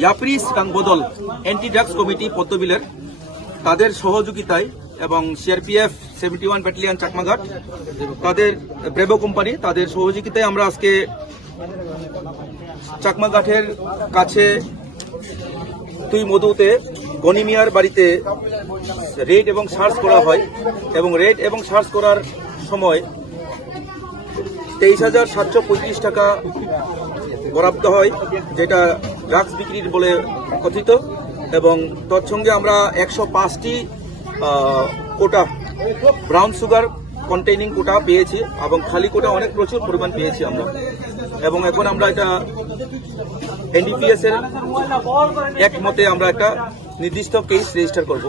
ইয়াপ্রি বদল anti drugs committee পদ্মবিলের তাদের সহযোগিতায় এবং সিআরপিএফ 71 ব্যাটালিয়ন চাকমাঘাট তাদের ব্রেভো কোম্পানি তাদের সহযোগিতায় আমরা আজকে চাকমাঘাটের কাছে তুই মধুতে গনিমিয়ার বাড়িতে রেড এবং সার্চ করা হয় এবং রেড এবং সার্চ করার সময় 23,735 টাকা বরাদ্দ হয়, যেটা ড্রাগস বিক্রির বলে কথিত, এবং তৎসঙ্গে আমরা 105টি কোটা ব্রাউন সুগার কন্টেইনিং কোটা পেয়েছি এবং খালি কোটা অনেক প্রচুর পরিমাণ পেয়েছি আমরা। এবং এখন আমরা এটা এনডিপিএস এর একমতে আমরা একটা নির্দিষ্ট কেস রেজিস্টার করব।